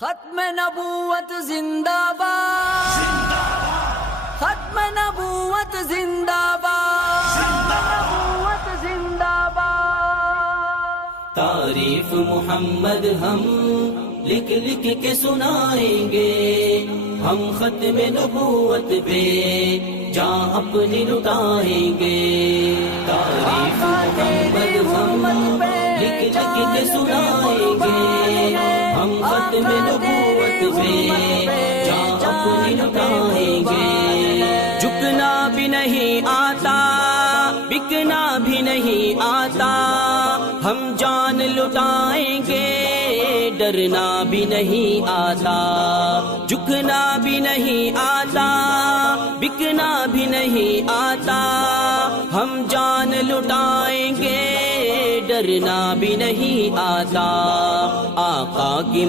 ختم نبوت زندہ باد، ختم نبوت زندہ باد، نبوت زندہ باد۔ تعریف محمد ہم لکھ لکھ کے سنائیں گے، ہم ختم نبوت پہ جاں اپنی لٹائیں گے۔ تعریف محمد ہم لکھ لکھ کے سنائیں گے، ہم ختم نبوت پہ جاں اپنی لٹائیں گے۔ جھکنا بھی نہیں آتا، بکنا بھی نہیں آتا، ہم جان لٹائیں گے، ڈرنا بھی نہیں آتا۔ جھکنا بھی نہیں آتا، بکنا بھی نہیں آتا، ہم جان لٹائیں گے، ڈرنا بھی نہیں آتا۔ آقا کی